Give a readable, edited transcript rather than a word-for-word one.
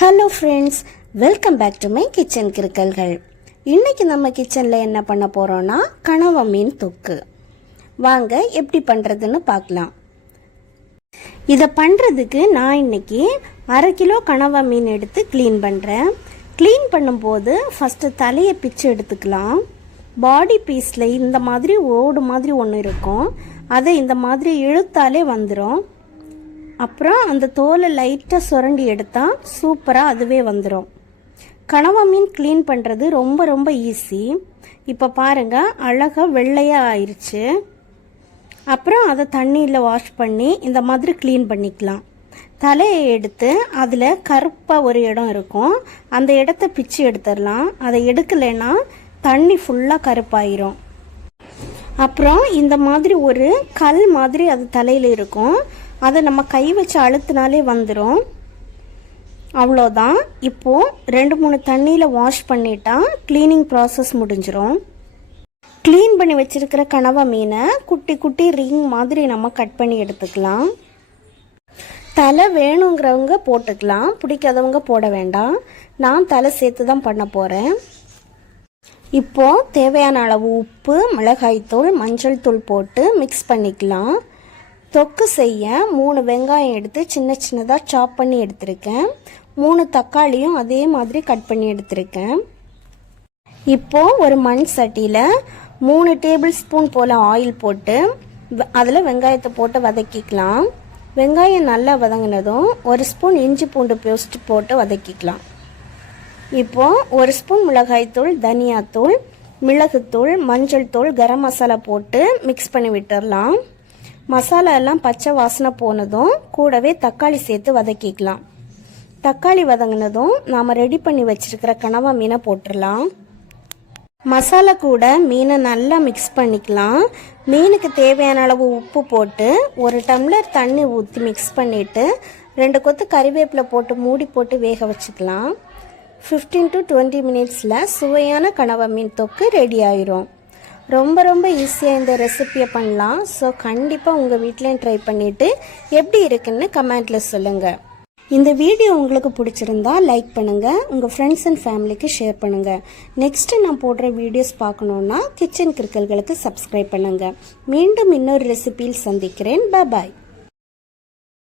Hello friends, welcome back to my kitchen கிறுக்கல்கள். இன்னைக்கு நம்ம கிச்சனில் என்ன பண்ண போகிறோன்னா கனவா மீன் தொக்கு. வாங்க எப்படி பண்ணுறதுன்னு பார்க்கலாம். இதை பண்ணுறதுக்கு நான் இன்னைக்கு 1/2 கிலோ கனவா மீன் எடுத்து க்ளீன் பண்ணுறேன். க்ளீன் பண்ணும்போது ஃபஸ்ட்டு தலையை பிச்சு எடுத்துக்கலாம். பாடி பீஸில் இந்த மாதிரி ஓடு மாதிரி ஒன்று இருக்கும், அதை இந்த மாதிரி இழுத்தாலே வந்துடும். அப்புறம் அந்த தோலை லைட்டாக சுரண்டி எடுத்தால் சூப்பராக அதுவே வந்துடும். கனவா மீன் க்ளீன் பண்ணுறது ரொம்ப ரொம்ப ஈஸி. இப்போ பாருங்கள், அழகாக வெள்ளையாக ஆயிடுச்சு. அப்புறம் அதை தண்ணியில் வாஷ் பண்ணி இந்த மாதிரி க்ளீன் பண்ணிக்கலாம். தலையை எடுத்து அதில் கருப்பாக ஒரு இடம் இருக்கும், அந்த இடத்த பிச்சு எடுத்துடலாம். அதை எடுக்கலைன்னா தண்ணி ஃபுல்லாக கருப்பாயிரும். அப்புறம் இந்த மாதிரி ஒரு கல் மாதிரி அது தலையில் இருக்கும், அதை நம்ம கை வச்சு அழுத்தினாலே வந்துடும். அவ்வளோதான். இப்போது 2-3 தண்ணியில் வாஷ் பண்ணிட்டா க்ளீனிங் ப்ராசஸ் முடிஞ்சிடும். க்ளீன் பண்ணி வச்சுருக்கிற கனவா மீனை குட்டி குட்டி ரிங் மாதிரி நம்ம கட் பண்ணி எடுத்துக்கலாம். தலை வேணுங்கிறவங்க போட்டுக்கலாம், பிடிக்காதவங்க போட வேண்டாம். நான் தலை சேர்த்து தான் பண்ண போகிறேன். இப்போது தேவையான அளவு உப்பு, மிளகாய்த்தூள், மஞ்சள் தூள் போட்டு மிக்ஸ் பண்ணிக்கலாம். தொக்கு செய்ய 3 வெங்காயம் எடுத்து சின்ன சின்னதாக சாப் பண்ணி எடுத்திருக்கேன். 3 தக்காளியும் அதே மாதிரி கட் பண்ணி எடுத்திருக்கேன். இப்போது ஒரு மண் சட்டியில் 3 டேபிள் ஸ்பூன் போல் ஆயில் போட்டு அதில் வெங்காயத்தை போட்டு வதக்கிக்கலாம். வெங்காயம் நல்லா வதங்கினதும் 1 ஸ்பூன் இஞ்சி பூண்டு பேஸ்ட் போட்டு வதக்கிக்கலாம். இப்போது 1 ஸ்பூன் மிளகாய்த்தூள், தனியாத்தூள், மிளகுத்தூள், மஞ்சள் தூள், கரம் மசாலா போட்டு மிக்ஸ் பண்ணி விட்டுடலாம். மசாலா எல்லாம் பச்சை வாசனை போனதும் கூடவே தக்காளி சேர்த்து வதக்கிக்கலாம். தக்காளி வதங்கினதும் நாம் ரெடி பண்ணி வச்சிருக்கிற கனவா மீனை போட்டுடலாம். மசாலா கூட மீனை நல்லா மிக்ஸ் பண்ணிக்கலாம். மீனுக்கு தேவையான அளவு உப்பு போட்டு 1 டம்ளர் தண்ணி ஊற்றி மிக்ஸ் பண்ணிவிட்டு 2 கொத்து கறிவேப்பிலை போட்டு மூடி போட்டு வேக வச்சுக்கலாம். 15 to 20 மினிட்ஸில் சுவையான கனவா மீன் தொக்கு ரெடி ஆயிரும். ரொம்ப ரொம்ப ஈஸியாக இந்த ரெசிப்பியை பண்ணலாம். ஸோ கண்டிப்பாக உங்கள் வீட்டிலையும் ட்ரை பண்ணிவிட்டு எப்படி இருக்குன்னு கமெண்ட்டில் சொல்லுங்கள். இந்த வீடியோ உங்களுக்கு பிடிச்சிருந்தா லைக் பண்ணுங்கள், உங்கள் ஃப்ரெண்ட்ஸ் அண்ட் ஃபேமிலிக்கு ஷேர் பண்ணுங்கள். நெக்ஸ்ட்டு நான் போடுற வீடியோஸ் பார்க்கணுன்னா கிச்சன் கிறுக்கல்களுக்கு சப்ஸ்கிரைப் பண்ணுங்கள். மீண்டும் இன்னொரு ரெசிபியில் சந்திக்கிறேன். பாய்.